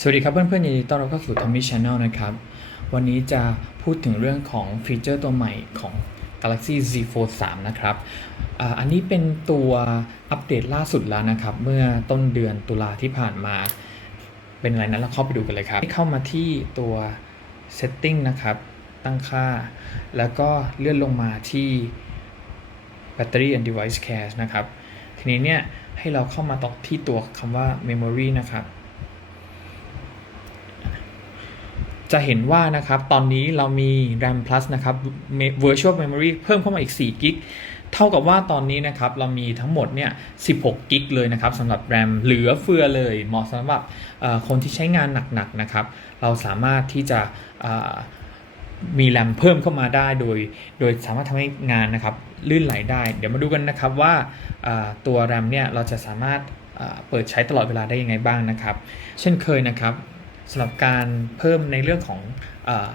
สวัสดีครับเพื่อนๆยินดีต้อนรับเข้าสู่ Tommy Channel นะครับ วันนี้จะพูดถึงเรื่องของฟีเจอร์ตัวใหม่ของ Galaxy Z Fold 3 นะครับ อันนี้เป็นตัวอัปเดตล่าสุดแล้วนะครับ เมื่อต้นเดือนตุลาที่ผ่านมา เป็นอะไรนั้นเราเข้าไปดูกันเลยครับ เข้ามาที่ตัว Setting นะครับ ตั้งค่า แล้วก็เลื่อนลงมาที่ Battery and Device Cache นะครับ ทีนี้เนี่ยให้เราเข้ามาตอกที่ตัวคำว่า Memory นะครับ จะเห็นว่านะครับตอนนี้เรามี RAM Plus นะครับ Virtual Memory เพิ่มเข้ามาอีก4กิกเท่ากับว่าตอนนี้นะครับเรามีทั้งหมดเนี่ย 16 กิกเลยนะครับสำหรับ RAM เหลือเฟือเลย เหมาะสำหรับคนที่ใช้งานหนักๆนะครับ เราสามารถที่จะมีแรมเพิ่มเข้ามาได้โดย โดยสามารถทำให้งานนะครับลื่นไหลได้ เดี๋ยวมาดูกันนะครับว่าตัว RAM เนี่ยเราจะสามารถเปิดใช้ตลอดเวลาได้ยังไงบ้างนะครับ เช่นเคยนะครับ สำหรับการเพิ่มในเรื่องของออ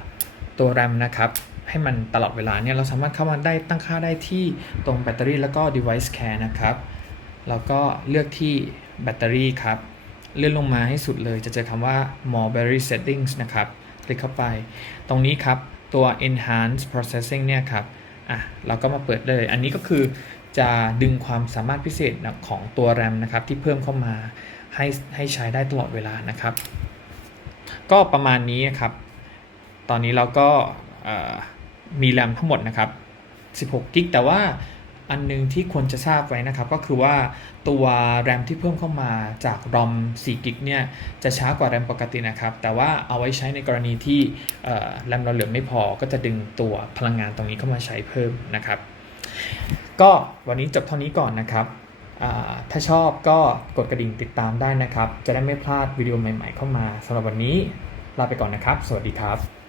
ตัว RAM นะครับให้มันตลอดเวลาเนี่ยเราสามารถเข้ามาได้ตั้งค่าได้ที่ตรงแบตเตอรี่แล้วก็ device care นะครับแล้วก็เลือกที่แบตเตอรี่ครับ เลื่อนลงมาให้สุดเลยจะเจอคำว่า more battery settings นะครับ คลิกเข้าไป ตรงนี้ครับตัว enhance processing เนี่ยครับอะเราก็มาเปิดเลย อันนี้ก็คือจะดึงความสามารถพิเศษของตัว RAM นะครับที่เพิ่มเข้ามาให้ให้ใช้ได้ตลอดเวลานะครับ ก็ประมาณนี้ครับ ตอนนี้เราก็มีแรมทั้งหมดนะครับ 16กิกแต่ว่าอันนึงที่ควรจะทราบไว้นะครับ ก็คือว่าตัวแรมที่เพิ่มเข้ามาจาก ROM 4กิกเนี่ยจะช้ากว่าแรมปกตินะครับ แต่ว่าเอาไว้ใช้ในกรณีที่แรมเราเหลือไม่พอก็จะดึงตัวพลังงานตรงนี้เข้ามาใช้เพิ่มนะครับ ก็วันนี้จบเท่านี้ก่อนนะครับ ถ้าชอบก็กดกระดิ่งติดตามได้นะครับ จะได้ไม่พลาดวิดีโอใหม่ๆเข้ามาสำหรับวันนี้ลาไปก่อนนะครับ สวัสดีครับ